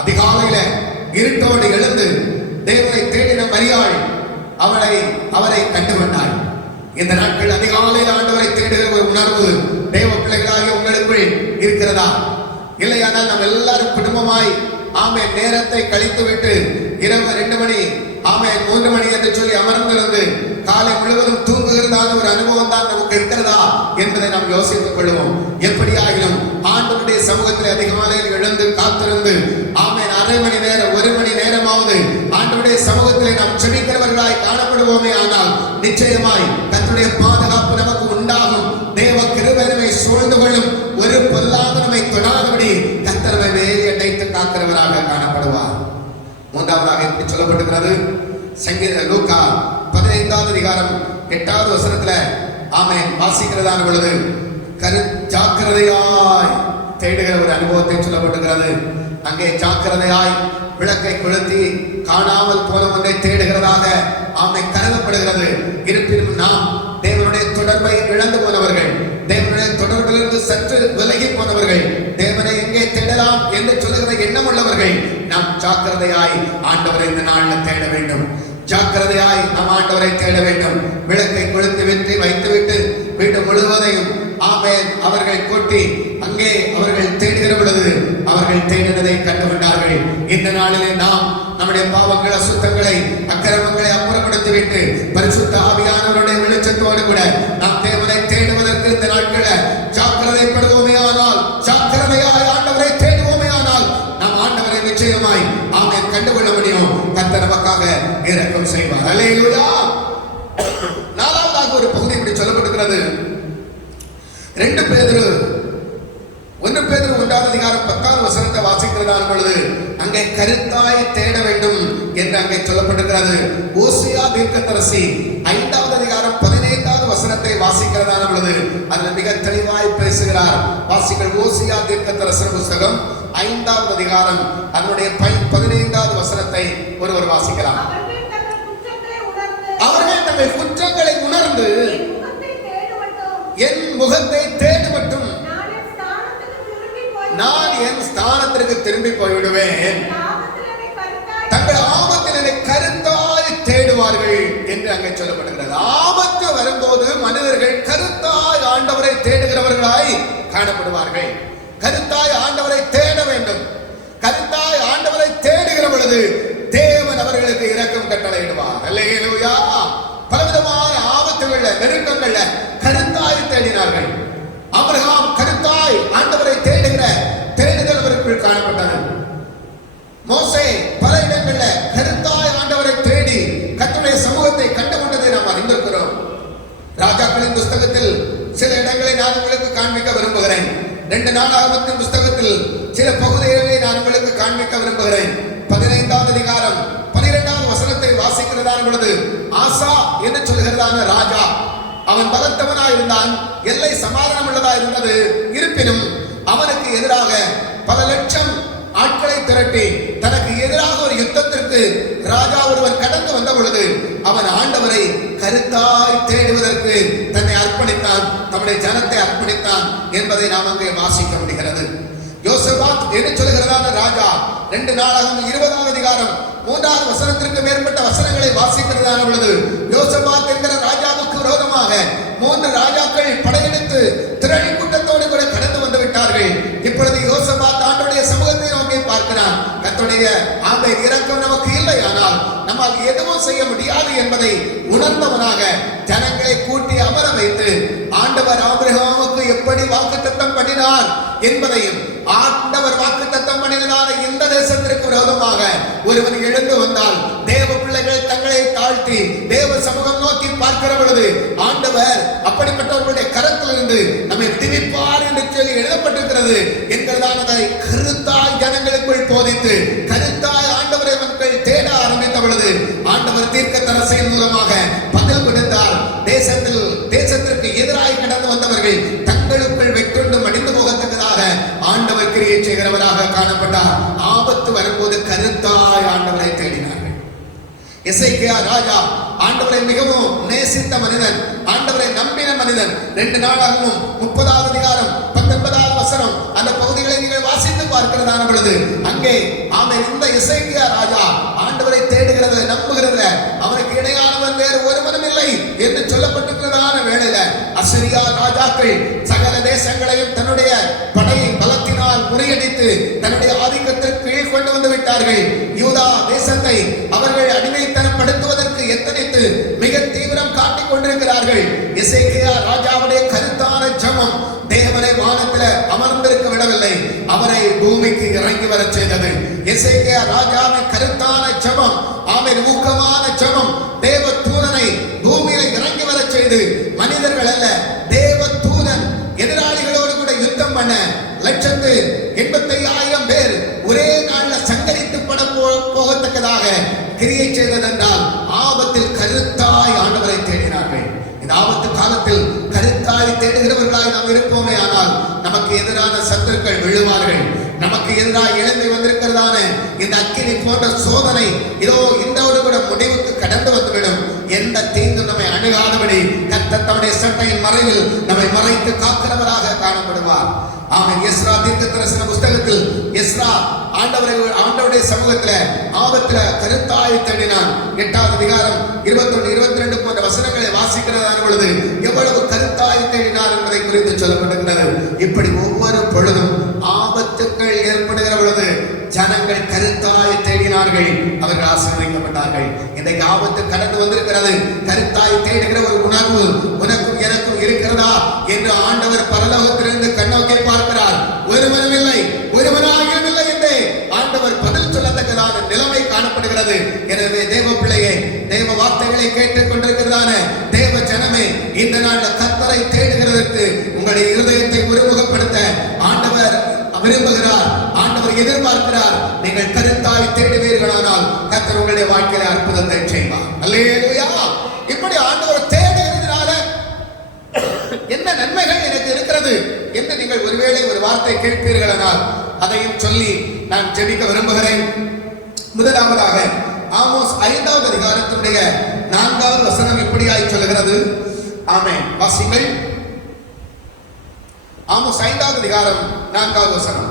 அதிகாலையில இருட்டோடு எழுந்து தேவனை தேடின மரியாள் அவரை கண்டுகொண்டாள். இந்த நாட்கள் அதிகாலையில் ஆண்டவரை தேடுகிற ஒரு உணர்வு தேவ பிள்ளைகளாகிய உங்களுக்குள் இருக்கிறதா? இல்லையானால் நாம் எல்லாரும் குடும்பமாய் நேரத்தை கழித்து விட்டு இரவு 2 மணி 3 மணி என்று சொல்லி அமர்ந்திருந்து காலை முழுவதும் தூங்குகிறதான ஒரு அனுபவம் தான் நமக்கு இருக்கிறதா என்பதை நாம் யோசித்துக் கொள்வோம். எப்படியாகிலும் ஆண்டவருடைய சமூகத்தில் அதிகாலையில் எழுந்து காத்திருந்து அரை மணி நேரம் 1 மணி நேரமாவது ஆண்டவருடைய சமூகத்தில் நாம் செபிக்கிறவர்களாய் காணப்படுவோமே ஆனால் நிச்சயமாய் கர்த்தருடைய பாதுகாப்பு நமக்கு உண்டாகும். தேவ கிருபை நம்மை சூழ்ந்து கொள்ளும். ஒரு பொல்லாத நம்மை தொடாதபடி கர்த்தர் நம்மை வேலி அடைத்து காக்கிறவராக காணப்படுவார். மூன்றாவதாக எப்படி சொல்லப்பட்டிருக்கிறது? லூக்கா 15வது அதிகாரம் 8வது வசனத்துல வாசிக்கிறதான பொழுது ஜாக்கிரதையாய் தேடுகிற ஒரு அனுபவத்தை சொல்லப்பட்டிருக்கிறது. அங்கே ஜாக்கிரதையாய் விளக்கை கொளுத்தி காணாமல் போன ஒன்றை தேடுகிறதாக கருதப்படுகிறது. இருப்பினும் நாம் தேவனுடைய தொடர்பை இழந்து போனவர்கள், தேவனுடைய தொடர்பிலிருந்து சற்று விலகி போனவர்கள், தேவனை எங்கே தேடலாம் என்று சொல்லுகிற எண்ணம் உள்ளவர்கள் நாம் ஜாக்கிரதையாய் ஆண்டவரை இந்த நாளில் தேட வேண்டும். ஜாக்கிரதையாய் நாம் ஆண்டவரை தேட வேண்டும். விளக்கை கொளுத்தி வைத்துவிட்டு வீடு முழுவதையும் அவர்கள் கூட்டி அங்கே அவர்கள் தேடுகிற பொழுது அவர்கள் தேடினதை கண்டுகொண்டார்கள். இந்த நாளிலே நாம் நம்முடைய பாவங்கள், அசுத்தங்களை, அக்கிரமங்களை அப்புறப்படுத்திவிட்டு பரிசுத்த ஆவியானவருடைய வெளிச்சத்தோடு கூட நாம் தேவனை தேடுவதற்கு இந்த நாட்களில் ஜாக்கிரதைப்படுவோமே ஆனால், ஜாக்கிரதையாய் ஆண்டவரை தேடுவோமே ஆனால் நாம் ஆண்டவரை நிச்சயமாய் கண்டுகொள்ள முடியும். கர்த்தர் நமக்காக இரக்கம் செய்வார். அல்லேலூயா. 4வது ஒரு பகுதி இப்படி சொல்லப்பட்டிருக்கிறது. 1 பேதுரு 1வது அதிகாரம் 10வது வசனத்தை வாசிக்கிறதான பொழுது அங்கே கருத்தாய் தேட வேண்டும் என்று அங்கே சொல்லப்பட்டிருக்கிறது. ஓசியா தீர்க்கதரிசி 5வது அதிகாரம் 15வது வசனத்தை வாசிக்கிறதான பொழுது அதில் மிக தெளிவாய் பேசுகிறார். வாசிகள் ஓசியா தீர்க்கதரிசி புத்தகம் 5வது அதிகாரம் அதனுடைய 15வது வசனத்தை ஒருவர் வாசிக்கலாம். அவர்கள் தங்கள் குற்றங்களை உணர்ந்து என் முகத்தை தேடு மட்டும் நான் என் ஸ்தானத்திற்கு திரும்பி போய்விடுவேன். தங்கள் ஆபத்தில் என்னை கருத்தாய் தேடுவார்கள் என்று அங்கே சொல்லப்படுகிறது. ஆபத்து வரும்போது மனிதர்கள் கருத்தாய் ஆண்டவரை தேடுகிறவர்களாய் காணப்படுவார்கள். கருத்தாய் ஆண்டவரை தேட வேண்டும். கருத்தாய் ஆண்டவரை தேடுகிற பொழுது தேவன் அவர்களுக்கு இரக்கம் கட்டளையிடுவார். அல்லேலூயா. பலவிதமான ஆபத்துகள்ல, நெருக்கங்கள்ல கருத்தாய் தேடினார்கள். ஆபிரகாம் கருத்தாய் ஆண்டவரை தேடுகிற தேடுதல் அவருக்குள் காணப்பட்டது. மோசே பல இடங்கள்ல கருத்தாய் ஆண்டவரை தேடி கர்த்தருடைய சமூகத்தை கண்டுகொண்டதை நாம் அறிந்திருக்கிறோம். ராஜாக்களின் புஸ்தகத்தில் சில இடங்களை நான் உங்களுக்கு காண்பிக்க விரும்புகிறேன். 2 நாளாகமத்தின் புஸ்தகத்தில் சில பகுதிகளை நான் உங்களுக்கு காண்பிக்க விரும்புகிறேன். 15வது அதிகாரம் 12வது வசனத்தை வாசிக்கிறதான பொழுது ஆசா என்று சொல்கிறதான ராஜா, அவன் பலத்தவனாக இருந்தான், எல்லை சமாதானம் உள்ளதா இருந்தது. இருப்பினும் அவனுக்கு எதிராக பல லட்சம் ஆட்களை திரட்டி தனக்கு எதிராக ஒரு யுத்தத்திற்கு ராஜா ஒருவன் கடந்து வந்த பொழுது அவன் ஆண்டவரை கருத்தாய் தேடுவதற்கு தன்னை அர்ப்பணித்தான், தம்முடைய ஜனத்தை அர்ப்பணித்தான் என்பதை நாம் அங்கே வாசிக்க முடிகிறது. யோசபாத் என்று சொல்கிறதான ராஜா 2 நாளாகவும் 20ஆம் அதிகாரம் 3வது வசனத்திற்கு மேற்பட்ட வசனங்களை வாசிக்கிறதான பொழுது யோசபாத் என்கிற ராஜாவுக்கு விரோதமாக 3 ராஜாக்கள் படையெடுத்து திரள் கூட்டத்தோடு கூட கடந்து வந்து விட்டார்கள். இப்பொழுது யோசபாத் ஆண்டவருடைய சமூகத்தை நோக்கி பார்க்கிறான். கர்த்தருடைய அந்த இரக்கம் நமக்கு இல்லை, ஆனால் நம்மால் எதுவும் செய்ய முடியாது என்பதை உணர்ந்தவனாக ஜனங்களை கூட்டி அமர வைத்து ஆண்டவர் ஆபிரகாமுக்கு எப்படி வாக்குத்தத்தம் பண்ணினார் என்பதையும் ஆண்டவர் வாக்குத்தத்தம் பண்ணினதான இந்த தேசத்திற்கு விரோதமாக ஒருவன் எழுந்து வந்தால் தேவ பிள்ளைகள் தங்களை தாழ்த்தி தேவ சமூகம் நோக்கி பார்க்கிற பொழுது ஆண்டவர் அப்படிப்பட்டவர்களுடைய கரத்திலிருந்து நம்மை விடுவிப்பார் என்று சொல்லி எழுதப்பட்டிருக்கிறது என்கிறதானதை கருத்தாய் ஜனங்களுக்குள் போதித்து கருத்தாய் ஆண்டவரை மக்கள் தேட ஆரம்பித்த பொழுது ஆண்டவர் தீர்க்கதரிசியின் மூலமாக பதில் கொடுத்தார். தேசத்திற்கு எதிராய் கடந்து வந்தவர்கள் தங்களுக்குள் வெட்டுண்டு மடிந்து போகத்தக்கதாக ஆண்டவர் கிரியை செய்கிறவராக காணப்பட்டார். ஆபத்து வரும்போது கருத்தாய் ஆண்டவரை தேடினார்கள். எசேக்கியா ராஜா ஆண்டவரை மிகவும் நேசித்த மனிதன், ஆண்டவரை நம்பின மனிதன். 2 நாளாகவும் 30வது அதிகாரம் 19வது வசனம் அந்த பகுதிகளை நீங்கள் வாசித்து பார்க்கிறதான பொழுது அங்கே ஆமென் இந்த எசேக்கியா ராஜா ஆண்டவரை தேடுகிறத நம்புகிறத அவனுக்கு இணையானவன் வேறு ஒருவனும் இல்லை என்று சொல்லப்பட்டிருக்கிறதான வேளையில அசீரியா ராஜாக்கள் சகல தேசங்களையும் தன்னுடைய படையை பலத்தினால் முறியடித்து தன்னுடைய ஆதிக்கத்திற்கு கீழ் கொண்டு வந்து விட்டார்கள். யூதா தேசத்தை அவர்கள் அடிமைத்தனப்படுத்துவதற்கு எத்தனைத்து மிக தீவிரம் காட்டிக் கொண்டிருக்கிறார்கள். எசேக்கியா ராஜாவுடைய கருத்தான ஜெபம் தேவனை வானத்தில் அமர்ந்திருக்க விடவில்லை, அவரை பூமிக்கு இறங்கி வர செய்தது. எசேக்கியா ராஜாவின் கருத்தான ஜெபம் ஆமென் ஊக்கமான ஜெபம் தேவ தூதனை பூமியில இறங்கி வர செய்து மனிதர்கள் அல்ல தேவ தூதன் எதிராளிகளோடு கூட யுத்தம் பண்ண 1,85,000 பேர் ஒரே நாள்ல சங்கரித்து பட போகத்தக்கதாக கிரியை செய்ததென்றால் ஆபத்தில் கருத்தாய் ஆண்டவரை தேடினார்கள். இந்த ஆபத்து காலத்தில் கருத்தாய் தேடுகிறவர்களாய் நாம் இருப்போமே, ஆனால் நமக்கு எதிரான சத்துருக்கள் விழுவார்கள். நமக்கு எதிராக எழுந்து வந்திருக்கிறதான இந்த அக்கினி போன்ற சோதனை இதோ இந்தோடு கூட முடிவுக்கு கடந்து வந்துவிடும். எந்த தீங்கு நம்மை அணுகாதபடி கர்த்தர் தம்முடைய சட்டையின் மறைவில் நம்மை மறைத்து காக்கிறவராக காணப்படுவார். ஆமென். எஸ்ரா தீர்க்கதரிசன புஸ்தகத்தில் எஸ்ரா ஆண்டவருடைய சமூகத்தில் ஆபத்துல கருத்தாய் தேடினான். 8வது அதிகாரம் 21, 22 போன்ற வசனங்களை வாசிக்கிறதான பொழுது எவ்வளவு கருத்தாய் தேடினார் என்பதை குறித்து சொல்லப்பட்டிருக்கிறது. இப்படி ஒவ்வொரு பொழுதும் ஆபத்துக்கள் ஏற்படுகிற பொழுது ஜனங்கள் கருத்தாய் தேடினார்கள், அவர்கள் ஆசீர்வதிக்கப்பட்டார்கள். இன்றைக்கு ஆபத்து கடந்து வந்திருக்கிறது. கருத்தாய் தேடுகிற ஒரு உணர்வு உனக்கும் எனக்கும் இருக்கிறதா என்று ஆண்டவர் பரலோகத்திலிருந்து கண்ணோக்கி பார்க்கிறார். ஒருவனும் இல்லை, ஒருவனாகிலும் இல்லை என்று ஆண்டவர் பதில் சொல்லத்தக்கதான நிலைமை காணப்படுகிறது. எனவே தேவ பிள்ளையே, தேவ வார்த்தைகளை கேட்டுக் கொண்டிருக்கிறதான தேவ ஜனமே, இந்த நாள் கர்த்தரை தேடுகிறதற்கு உங்களுடைய இருதயத்தை ஒருமுகப்படுத்த ஆண்டவர் விரும்புகிறார், ஆண்டவர் எதிர்பார்க்கிறார். நீங்கள் கருத்தாய் தேடுவீர்களானால் கர்த்தர் உங்களுடைய வாழ்க்கையில அற்புதத்தை செய்வார். அல்லேலூயா. இப்படி ஆண்டவர் தேடுகிறதுனால என்ன நன்மைகள் எனக்கு இருக்கிறது என்று நீங்கள் ஒருவேளை ஒரு வார்த்தை கேட்பீர்களானால் அதையும் சொல்லி நான் ஜெபிக்க விரும்புகிறேன். முதலாவதாக ஆமோஸ் 5வது அதிகாரத்தினுடைய 4வது வசனம் இப்படியாய் சொல்லுகிறது. ஆமென். வாசிங்கள். ஆமோஸ் 5வது அதிகாரம் 4வது வசனம்.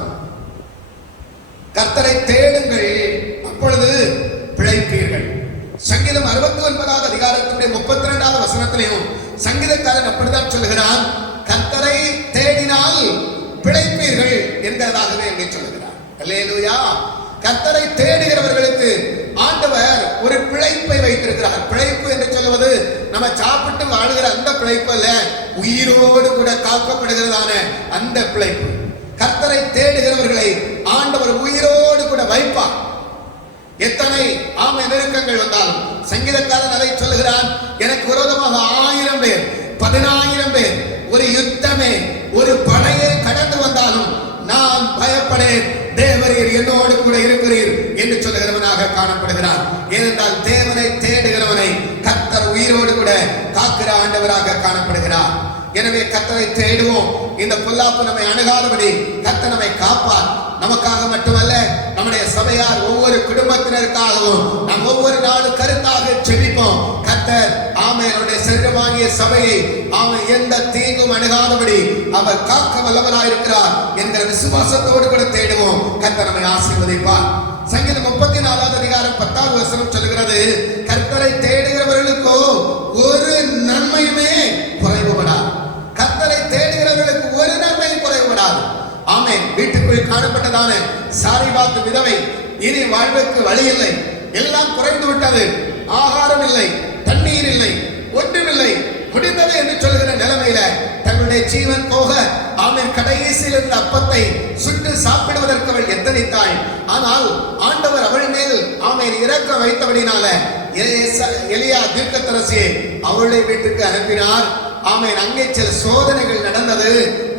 கர்த்தரை தேடுங்கள், அப்பொழுது பிழைப்பீர்கள். சங்கீதம் 69வது அதிகாரத்தினுடைய 32வது வசனத்திலையும் சங்கீதக்காரன் அப்படித்தான் சொல்கிறான், கர்த்தரை தேடினால் பிழைப்பீர்கள் என்கிறதாகவே இங்கே சொல்லுகிறார். அல்லேலூயா. கர்த்தரை தேடுகிறவர்களுக்கு ஆண்டவர் ஒரு பிழைப்பை வைத்திருக்கிறார். பிழைப்பு என்று சொல்லுவது நம்ம சாப்பிட்டு வாழுகிற அந்த பிழைப்பு அல்ல, உயிரோடு கூட காக்கப்படுகிறதான அந்த பிழைப்பு. கர்த்தரை தேடுகிறவர்களை ஆண்டவர் உயிரோடு கூட வைப்பார். எத்தனை ஆமை நெருக்கங்கள் வந்தாலும் சங்கீதக்காரன் அதை சொல்லுகிறான், எனக்கு விரோதமாக 1000 பேர் 10,000 பேர் ஒரு யுத்தமே ஒரு படையே கடந்து வந்தாலும் நான் பயப்படேன், தேவரீர் என்னோடு கூட இருக்கிறீர் என்று சொல்லுகிறவனாக காணப்படுகிறான். ஏனென்றால் தேவனை தேடுகிறவனை கர்த்தர் உயிரோடு கூட காக்கிற ஆண்டவராக காணப்படுகிறார். எனவே கர்த்தரை தேடுவோம். இந்த பொல்லாப்பு நம்மை அணுகாதபடி கர்த்தர் நம்மை காப்பார். நமக்காக மட்டுமல்ல, நம்முடைய சபையார் ஒவ்வொரு குடும்பத்தினருக்காகவும் நாம் ஒவ்வொரு நாளும் கருத்தாக ஜெபிப்போம். கர்த்தர் அவருடைய சரீரமாகிய சபையை எந்த தீங்கும் அணுகாதபடி அவர் காக்க வல்லவராயிருக்கிறார் என்கிற விசுவாசத்தோடு கூட தேடுவோம். கர்த்தர் நம்மை ஆசீர்வதிப்பார். சங்கீதம் 34வது அதிகாரம் 10வது வசனம் சொல்லுகிறது, கர்த்தரை தேடுகிறவர்களுக்கோ ஒரு நன்மையுமே குறைவுபடாது. கர்த்தரை தேடுகிறவர்களுக்கு ஒரு நன்மையும் குறைவுபடாது. ஆமென். வீட்டுக்குள் காணப்பட்டதான சாரிபாத் விதவை இனி வாழ்வுக்கு வழி இல்லை, எல்லாம் குறைந்து விட்டது, ஆகாரம் இல்லை, தண்ணீர் இல்லை, ஒன்றுமில்லை, முடிந்தது என்று சொல்கிற நிலைமையில தன்னுடைய ஜீவன் போக ஆமென் கடைசியில் இருந்த அப்பத்தை சுட்டு சாப்பிடுவதற்கு அவள் எத்தனித்தாள். ஆனால் ஆண்டவர் அவள் மேல் ஆமென் இரக்கம் வைத்தபடினால எலியா தீர்க்கதரிசியை அவளுடைய வீட்டுக்கு அனுப்பினார். ஆமென். அங்கே சில சோதனைகள் நடந்தது.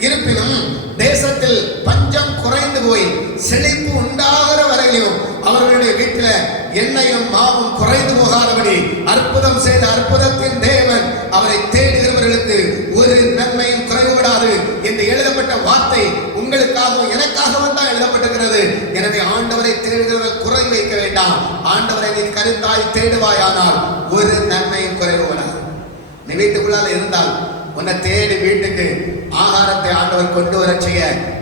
இருப்பினும் தேசத்தில் பஞ்சம் குறைந்து போய் செழிப்பு உண்டாகிற வரையிலும் அவர்களுடைய வீட்டில் எண்ணெயும் மாவும் குறைந்து போகாதபடி அற்புதம் செய்த அற்புதத்தின் தேவன் அவரை தேடுகிறவர்களுக்கு ஒரு நன்மையும் குறைவுபடாது என்று எழுதப்பட்ட வார்த்தை உங்களுக்காகவும் எனக்காகவும் தான் எழுதப்பட்டிருக்கிறது. எனவே ஆண்டவரை தேடுகிறவர்கள் குறை வைக்க வேண்டாம். ஆண்டவரை நீ கருத்தாய் தேடுவாயானால் ஒரு நன்மையும் குறைவுபடாது. நீ வீட்டுக்குள்ளால இருந்தால் உன்னை தேடி வீட்டுக்கு ஆகாரத்தை ஆண்டவர் கொண்டு வர செய்ய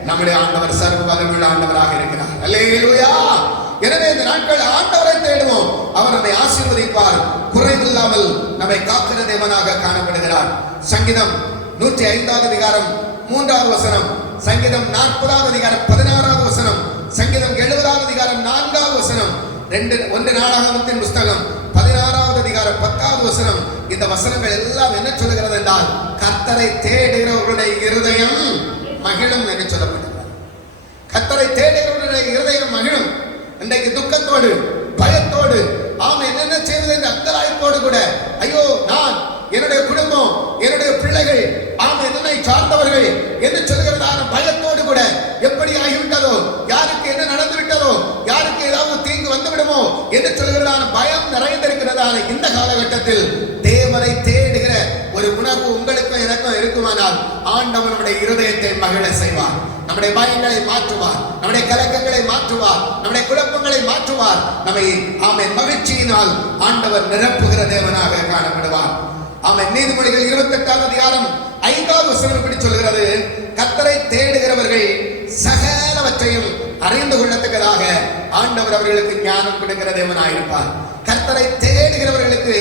நம்முடைய ஆண்டவர் சர்வ வல்லமையுள்ள ஆண்டவராக இருக்கிறார். அல்லேலூயா. எனவே இந்த நாட்கள் ஆண்டவரை தேடுவோம். அவர் நம்மை ஆசீர்வதிப்பார். குறைவில்லாமல் நம்மை காக்கிற தேவனாக காணப்படுகிறார். சங்கீதம் 105வது அதிகாரம் 3வது வசனம், சங்கீதம் 40வது அதிகாரம் 16வது வசனம், சங்கீதம் 70வது அதிகாரம் 4வது வசனம், 1 நாளாகமத்தின் புஸ்தகம் 16வது அதிகாரம் 10வது வசனம். இந்த வசனங்கள் எல்லாம் என்ன சொல்லுகிறது என்றால், கர்த்தரை தேடுகிறவர்களுடைய இருதயம் மகிழும் என்று சொல்லப்பட்டிருக்கிறது. கர்த்தரை தேடுகிறவர்களுடைய இருதயம் மகிழும். இன்றைக்கு துக்கத்தோடு பயத்தோடு என்னென்ன செய்வது என்ற அக்கலாய்ப்போடு கூட, ஐயோ நான், என்னுடைய குடும்பம், என்னுடைய பிள்ளைகள், என்னை சார்ந்தவர்கள் என்று சொல்கிறதான பயத்தோடு கூட எப்படி ஆகிவிட்டதோ, யாருக்கு என்ன நடந்து விட்டதோ, யாருக்கு ஏதாவது தீங்கு வந்து விடுமோ என்று சொல்கிறதான பயம் நிறைந்திருக்கிறதான இந்த காலகட்டத்தில் தேவனை தேடுகிற ஒரு உணர்வு உங்களுக்கும் எனக்கும் இருக்குமானால் ஆண்டவனுடைய இருதயத்தை மகிழ செய்வார். நம்முடைய பயங்களை மாற்றுவார், நம்முடைய கலக்கங்களை மாற்றுவார், நம்முடைய குழப்பங்களை மாற்றுவார். நம்மை மகிழ்ச்சியினால் ஆண்டவர் நிரப்புகிற தேவனாக காணப்படுவார். நீதிமொழிகள் 28வது அதிகாரம் 5வது வசனம் இப்படி சொல்கிறது, கர்த்தரை தேடுகிறவர்கள் சகலவற்றையும் அறிந்து கொள்ளத்தக்கதாக ஆண்டவர் அவர்களுக்கு ஞானம் கொடுக்கிற தேவனாயிருப்பார். கர்த்தரை தேடுகிறவர்களுக்கு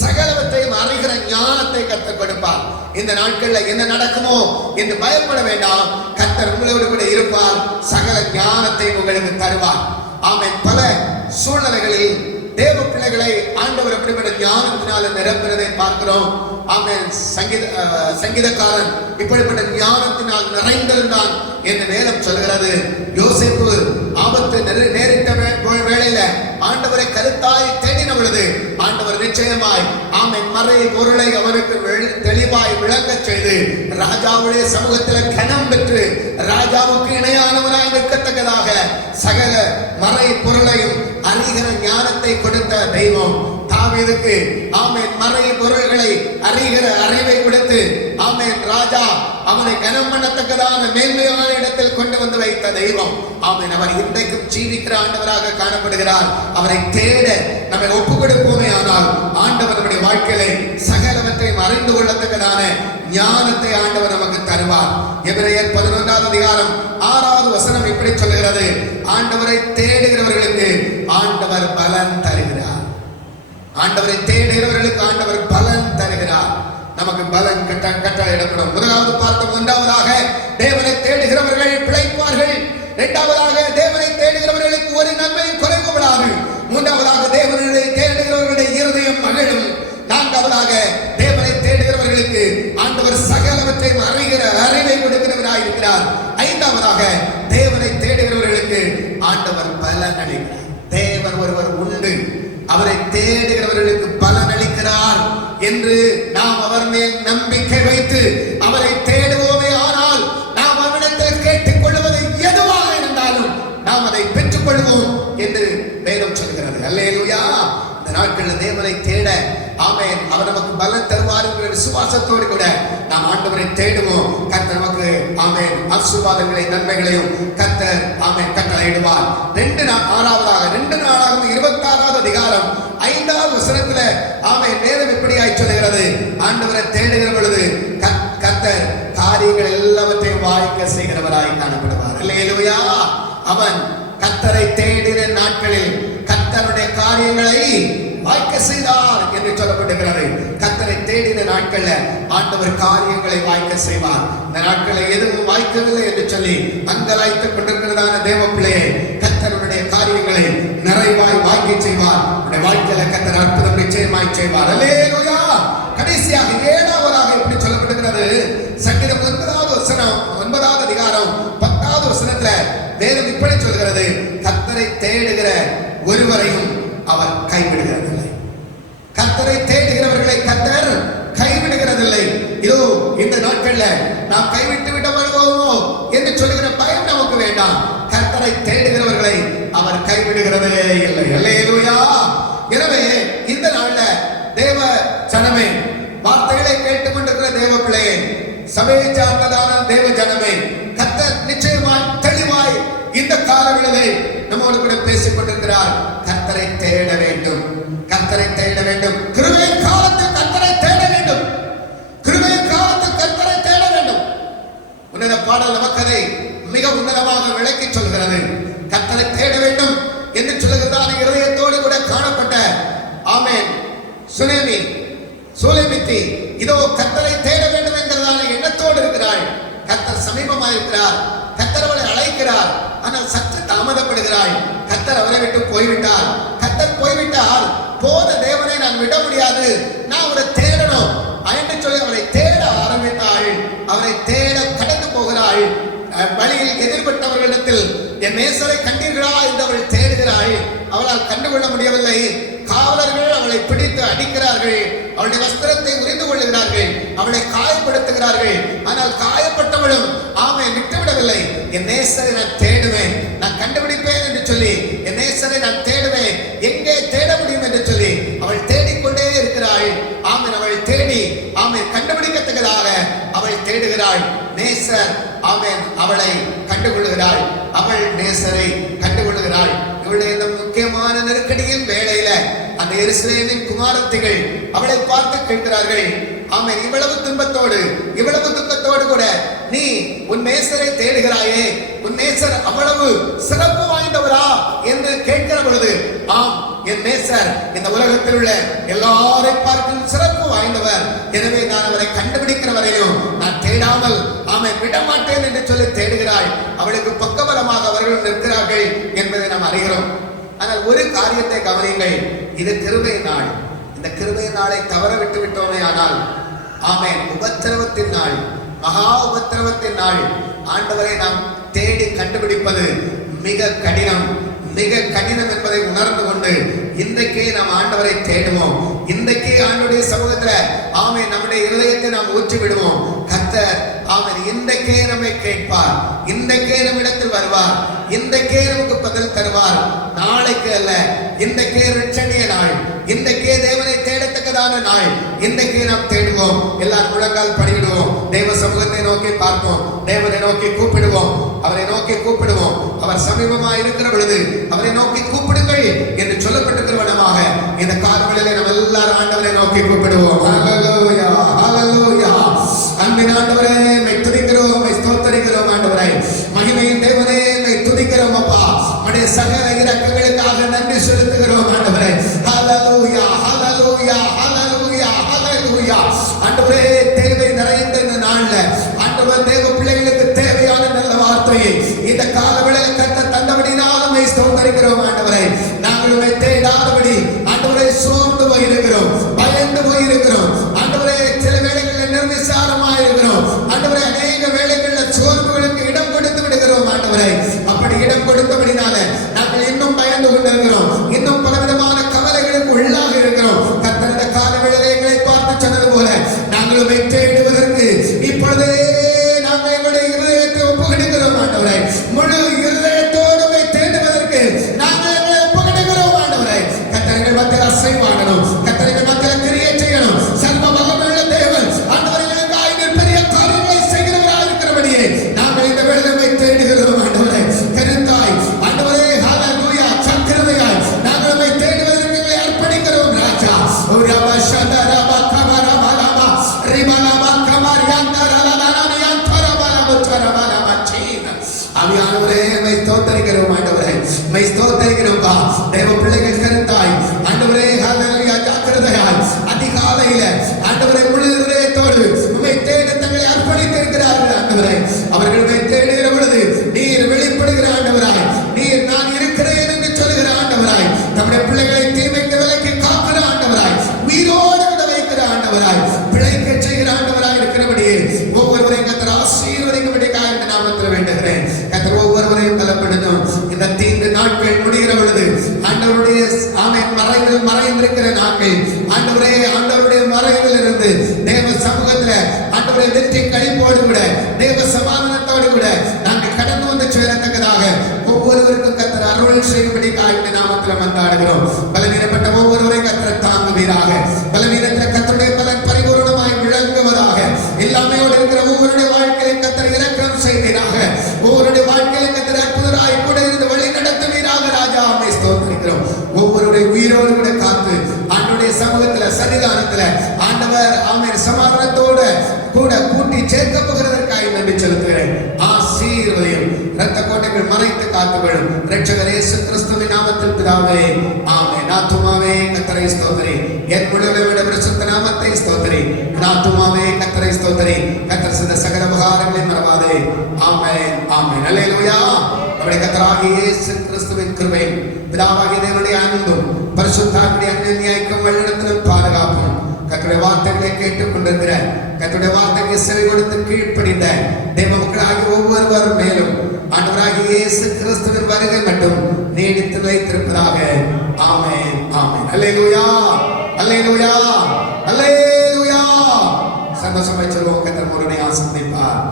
சகலவற்றையும் அறிகிற ஞானத்தை கர்த்தர் கொடுப்பார். இந்த நாட்கள்ல என்ன நடக்குமோ என்று பயப்பட வேண்டாம். கர்த்தர் உங்களோடு கூட இருப்பார். சகல ஞானத்தை உங்களுக்கு தருவார். ஆமென். பல சூழ்நிலைகளில் தேவ பிள்ளைகளை ஆண்டவர் எப்படிப்பட்ட ஞானத்தினால நிரப்புறதை பார்க்கிறோம். ஆமென். சங்கீதக்காரன் இப்படிப்பட்ட ஞானத்தினால் நிறைந்திருந்தான் என்று வேதம் சொல்கிறது. யோசேப்பு ஆபத்து நேரிட்ட வேளையில ஆண்டவரை கருத்தாய் தேடின பொழுது ஆண்டவர் நிச்சயமாய் மறை பொருளை அவனுக்கு தெளிவாய் விளங்க செய்து ராஜாவுடைய சமூகத்தில் கனம் பெற்று ராஜாவுக்கு இணையானவனாய் நிற்கத்தக்கதாக சகல மறை பொருளையும் அறிகிற ஞானத்தை கொடுத்த தெய்வம் தாவீதுக்கு மறை பொருள்களை அறிகிற அறிவை கொடுத்து ராஜா அவனை கனம் பண்ணத்தக்கதான மேன்மையான இடத்தில் கொண்டு வந்து வைத்த தெய்வம். அவர் இன்றைக்கும் ஜீவிக்கிற ஆண்டவராக காணப்படுகிறார். அவரை தேட நம்மை ஒப்பு கொடுப்போமே ஆனால் ஆண்டவர் நம்முடைய வாழ்க்கையிலே சகலவற்றையும் அறிந்து கொள்ளத்தக்கதான ஞானத்தை ஆண்டவர் நமக்கு தருவார். எபிரேயர் 11வது அதிகாரம் 6வது வசனம் இப்படி சொல்லுகிறது, ஆண்டவரை தேடுகிறவர்களுக்கு ஆண்டவர் பலன் தருகிறார். ஆண்டவரை தேடுகிறவர்களுக்கு ஆண்டவர் பலன் தருகிறார். நமக்கு பலன் கட்டளையிடப்படும். முதலாவது பார்த்தோம், ஒன்றாவதாக தேவனை தேடுகிறவர்கள் பிழைப்பார்கள். இரண்டாவதாக தேவனை தேடுகிறவர்களுக்கு ஒரு நன்மையும் குறைவுபடாது. மூன்றாவதாக தேவனை தேடுகிறவர்களுடைய இருதயம் மகிழும். நான்காவதாக தேவனை தேடுகிறவர்களுக்கு ஆண்டவர் சகலவற்றையும் அறிகிற அறிவை கொடுக்கிறவராயிருக்கிறார். ஐந்தாவதாக தேவனை தேடுகிறவர்களுக்கு ஆண்டவர் பலன் அளிக்கிறார். தேவன் ஒருவர் உண்டு, அவரை தேடுகிறவர்களுக்கு பலன் அளிக்கிறார் என்று நாம் அவர் மேல் நம்பிக்கை வைத்து அவரை தேடுவோமே ஆனால் நாம் அவரிடத்தில் கேட்டுக் கொள்வது எதுவாக இருந்தாலும் நாம் அதை பெற்றுக் கொள்வோம் என்று வேதம் சொல்கிறது. அல்லேலூயா. இந்த நாட்களில் தேவனை தேட ஆமென் அவர் நமக்கு பலன் தருவார் என்ற விசுவாசத்தோடு கூட நாம் ஆண்டவரை தேடுவோம். கர்த்தர் நமக்கு ஆமென் ஆசீர்வாதங்களை நன்மைகளையும் கர்த்தர் ஆமென் கட்டளையிடுவார். 2 நாளாகவும் 26வது அதிகாரம் 5வது வசனத்துல ஆமென் வேதம் இப்படியாய் சொல்லுகிறது, ஆண்டவரை தேடுகிற பொழுது கர்த்தர் காரியங்கள் எல்லாவற்றையும் வாய்க்க செய்கிறவராய் காணப்படுவார். அல்லேலூயா. அவன் கர்த்தரை தேடின நாட்களில் கர்த்தருடைய காரியங்களை வாய்க்க செய்தார் என்று சொல்லப்பட்டிருக்கிறது. கர்த்தரை தேடின நாட்கள்ல ஆண்டவர் காரியங்களை வாய்க்க செய்வார். இந்த நாட்களில் எதுவும் வாய்க்கவில்லை என்று சொல்லி அங்கலாய்த்துக் கொண்டிருக்கிறதான தேவ பிள்ளையை கர்த்தருடைய காரியங்களை நிறைவாய் வாய்க்க செய்வார். உடைய வாழ்க்கையில கர்த்தர் அற்புதம் நிச்சயமாய் செய்வார். அல்லேலூயா. கடைசியாக 7வதாக எப்படி சொல்லப்பட்டிருக்கிறது, சங்கீதம் 9வது அதிகாரம் 10வது வசனத்துல வேதம் இப்படி சொல்கிறது, கர்த்தரை தேடுகிற ஒருவரையும் அவர் கைவிடுகிறதில்லை. கர்த்தரை தேடுகிறவர்களை கர்த்தர் கைவிடுகிறதில்லை. இதோ இந்த நாட்கள்ல நாம் கைவிட்டு விட வருவோமோ என்று சொல்லுகிற பயம் நமக்கு வேண்டாம். கர்த்தரை தேடுகிறவர்களை அவர் கைவிடுகிறதே இல்லை. அல்லேலூயா. எனவே இந்த நாள்ல தேவ ஜனமே, வார்த்தைகளை கேட்டுக்கொண்டிருக்கிற தேவ பிள்ளையே, சபையை சார்ந்ததான தேவ ஜனமே, கர்த்தர் நிச்சயமாய் தெளிவாய் இந்த காலங்களிலே நம்மோடு கூட பேசிக் கொண்டிருக்கிறார். கர்த்தரை தேட வேண்டும், கர்த்தரை தேட வேண்டும். கிருபையின் காலத்தில் கர்த்தரை தேட வேண்டும், கிருபையின் காலத்தில் கர்த்தரை தேட வேண்டும். உன்னத பாடல் நமக்கு அதை மிக உன்னதமாக விளக்கி சொல்கிறது. கர்த்தரை தேட வேண்டும் என்று சொல்லுகிறதான இருதயத்தோடு கூட காணப்பட்ட ஆமென் சூலேமித்தி இதோ கர்த்தரை தேட வேண்டும் என்கிறதான எண்ணத்தோடு இருக்கிறாள். கர்த்தர் சமீபமாக இருக்கிறார், கர்த்தர் அவளை அழைக்கிறார். ஆனால் சற்று தாமதப்படுகிறாள். கர்த்தர் அவரை விட்டு போய்விட்டார். கர்த்தர் போய்விட்டார், போத தேவனை நான் விட முடியாது, நான் அவரை தேடணும் என்று சொல்லி அவளை தேட ஆரம்பித்தாள். அவரை தேட கடந்து போகிறாள். வழியில் எதிர்பட்டவர்களிடத்தில் என் நேசரை கண்டீர்களா என்று அவள் தேடுகிறாள். அவளால் கண்டுகொள்ள முடியவில்லை. காவலர்கள் அவளை பிடித்து அடிக்கிறார்கள், அவளுடைய வஸ்திரத்தை உரிந்து கொள்ளுகிறார்கள், அவளை காயப்படுத்துகிறார்கள். ஆனால் காயப்பட்டவளும் ஆமென் விட்டுவிடவில்லை. என் நேசரை நான் தேடுவேன், நான் கண்டுபிடிப்பேன் என்று சொல்லி என் நேசரை நான் தேடுவேன், எங்கே தேட முடியும் என்று சொல்லி அவள் தேடிக்கொண்டே இருக்கிறாள். ஆமென் அவள் தேடி ஆமென் கண்டுபிடிக்கத்தக்கதாக அவள் தேடுகிறாள். நேசர் ஆமென் அவளை கண்டுகொள்ளுகிறாள், அவள் நேசரை கண்டுகொள்ளுகிறாள். இவளுடைய இந்த முக்கியமான நெருக்கடியின் வேளையில அந்த எருசலேமின் குமாரத்திகள் அவளை பார்த்து கேட்கிறார்கள், ஆமென் இவ்வளவு துன்பத்தோடு இவ்வளவு துக்கத்தோடு கூட நீ உன் நேசரை தேடுகிறாயே, உன் நேசர் அவ்வளவு சிறப்பு வாய்ந்தவரா என்று கேட்கிற பொழுது, ஆம் என் நேசர் இந்த உலகத்தில் உள்ள எல்லாரை பார்க்கும் சிறப்பு வாய்ந்தவர், எனவே நான் அவரை கண்டுபிடிக்கிற வரையும் நான் தேடாமல் ஆமென் விடமாட்டேன் என்று சொல்லி தேடுகிறாள். அவளுக்கு பக்கபலமாக அவர்கள் நிற்கிறார்கள் என்பதை நாம் அறிகிறோம். ஆனால் ஒரு காரியத்தை கவனியுங்கள், இது கிருபை நாள். இந்த கிருபை நாளை தவற விட்டு விட்டோமே ஆனால் ஆமென் உபத்திரவத்தின் நாள், மகா உபத்திரவத்தின் நாள். ஆண்டவரை நாம் தேடி கண்டுபிடிப்பது மிக கடினம், மிக கடினம் என்பதை உணர்ந்து கொண்டு இன்றைக்கே நாம் ஆண்டவரை தேடுவோம். இன்றைக்கே ஆண்டவருடைய சமூகத்துல ஆமென் நம்முடைய இருதயத்தை நாம் ஊற்றி விடுவோம். கர்த்தர் ஆமென் இன்றைக்கே நம்மை கேட்பார், இன்றைக்கே நம்மிடத்தில் வருவார், இன்றைக்கே நமக்கு பதில் தருவார். நாளைக்கு அல்ல, இன்றைக்கே ரட்சணிய நாள், இன்றைக்கே தேவனை தேடத்தக்கதான நாள். இன்றைக்கே நாம் தேடுவோம். எல்லாரும் முழங்கால் படியிடுவோம், தேவ சமூகத்தை நோக்கி பார்ப்போம், தேவனை நோக்கி கூப்பிடுவோம், அவரை நோக்கி கூப்பிடுவோம். அவர் சமீபமாக இருக்கிற பொழுது அவரை நோக்கி கூப்பிடுங்கள் என்று சொல்லப்பட்டிருக்கிற விதமாக இந்த காலங்களிலே நம்ம எல்லாரும் ஆண்டவரை நோக்கி கூப்பிடுவோம். ஹல்லேலூயா, ஹல்லேலூயா. அன்பின் ஆண்டவரே மை துதிக்கிறோம், மை ஸ்தோத்திரிக்கிறோம். ஆண்டவரே மகிமையின் தேவனே மை துதிக்கிறோம். அப்பா உம்முடைய சகல இரக்கங்களுக்காக நன்றி செலுத்துகிறோம். ஆண்டவரே ஹல்லேலூயா, ஹல்லேலூயா, ஹல்லேலூயா, ஹல்லேலூயா. ஆண்டவரே தேவை நிறைந்த இந்த நாள்ல ஆண்டவர் தேவ பிள்ளைகளுக்கு தேவையான நல்ல வார்த்தையை இந்த காலவேளையில் கர்த்தர் தந்தபடினாலும் மை ஸ்தோத்திரிக்கிறோம். ஆண்டவரே நாங்கள் உம்மை தேடாதபடி ஆண்டவரே சோர்ந்து போயிருக்கிறோம், பயந்து போயிருக்கிறோம். ஆண்டவரே சில வேளைகளில் நிர்விசாரமாக இருக்கிறோம். ஆண்டவரே அநேக வேளைகளில் சோர்வுகளுக்கு இடம் கொடுத்து விடுகிறோம். ஆண்டவரே அப்படி இடம் கொடுத்தபடினால நாங்கள் இன்னும் பயந்து கொண்டிருக்கிறோம், இன்னும் பலவிதமான கவலைகளுக்கு உள்ளாக இருக்கிறோம். கர்த்தர் இந்த காலவேளையில் எங்களை பார்த்து சொன்னது போல நாங்களும் ஆவியானவரே மை ஸ்தோத்திரிக்கிறோம் ஆண்டவரே, மை ஸ்தோத்திரிக்கிறோம்பா. தேவ பிள்ளைகள் கருத்தாய் ஆண்டவரே ஹல்லேலூயா ஜாக்கிரதையாய் அதிகாலையில ஆண்டவரே முழு இதயத்தோடு உம்மை தேட தங்களை அர்ப்பணித்திருக்கிறார்கள் ஆண்டவரே. அவர்கள் உம்மை தேடுகிற பொழுது நீர் வெளிப்படுகிற ஆண்டவராய், நீர் நான் இருக்கிறேன் என்று சொல்லுகிற ஆண்டவராய், நம்முடைய பிள்ளைகளை தீமைக்கு விலக்கி காக்கிற ஆண்டவராய், உயிரோடு விட வைக்கிற ஆண்டவராய், பிழைக்க செய்கிற ஆண்டவராய் இருக்கிறபடியே ஒவ்வொருவரையும் கர்த்தர் ஆசீர்வதிக்கும்படியாக இந்த நாமத்தில் வேண்டுகிறேன். கர்த்தர் ஒவ்வொருவரையும் பலப்படுத்தும். இந்த தீங்கு நாட்கள் முடிகிற பொழுது ஆண்டவருடைய மறைவில் மறைந்திருக்கிற நாட்கள் ஆண்டவரே, ஆண்டவருடைய மறைவில் இருந்து தேவ சமூகத்தில் ஆண்டவரை வெற்றி கழிப்போடு கூட தேவ சமாதானத்தோடு கூட நாங்கள் கடந்து வந்து சேரத்தக்கதாக ஒவ்வொருவருக்கும் கர்த்தர் அருள் செய்யும்படியாக இந்த நாமத்தில் மன்றாடுகிறோம். பலவீனப்பட்ட ஒவ்வொருவரை கர்த்தர் தாங்குவீராக. பலவீனத்தில் கர்த்தருடைய பலன் பரிபூரணமாய் விளங்குவதாக. இல்லாமையோடு இருக்கிற ஒவ்வொருடைய வாழ்க்கையை கர்த்தர் இரக்கம் செய்வீராக. ஒவ்வொருடைய வாழ்க்கையை கர்த்தர் அற்புதராய் கூட இருந்து வழி நடத்துவீராக. ராஜா அம்மை ஸ்தோத்திரிக்கிறோம். ஒவ்வொருடைய உயிரோடு கூட காத்து ஆண்டவருடைய சமூகத்துல சன்னிதானத்துல ஆண்டவர் ஆமென் சமாதானத்தோட கூட கூட்டி சேர்க்க போகிறதற்காக நன்றி செலுத்துகிறேன். ஆசீர்வதியும் இரத்த கோட்டைகள் மறைத்து காத்துக்கொள்ளும் இரட்சகர் இயேசு கிறிஸ்துவின் நாமத்தில் பிதாவே ஆமென். ஆத்துமாவே கர்த்தரை ஸ்தோத்திரி, என் முழுவதும் பரிசுத்த நாமத்தை ஸ்தோத்திரி. ஆத்துமாவே கர்த்தரை ஸ்தோத்திரி, கர்த்தர் செய்த சகல உபகாரங்களை மறவாதே. ஆமென் ஆமென். அல்லேலூயா. நம்முடைய கர்த்தராகிய இயேசு கிறிஸ்துவின் கிருபை, பிதாவாகிய தேவனுடைய அன்பும் பரிசுத்தாவினுடைய அன்பின் வழிநடத்தலும் பாதுகாப்பும் கர்த்தருடைய வார்த்தைகளை கேட்டுக் கொண்டிருக்கிற கர்த்தருடைய வார்த்தைக்கு செவி கொடுத்து கீழ்ப்படிந்த தேவ மக்களாகிய ஒவ்வொருவர் மேலும் ஆண்டவராகிய இயேசு கிறிஸ்துவின் வருகை மட்டும் நீடித்து வைத்திருப்பதாக. ஆமென் ஆமென். அல்லேலூயா அல்லேலூயா அல்லேலூயா. சந்தோஷமாய் சொல்லுவோம். கர்த்தர் ஒருவனை ஆசீர்வதிப்பார்.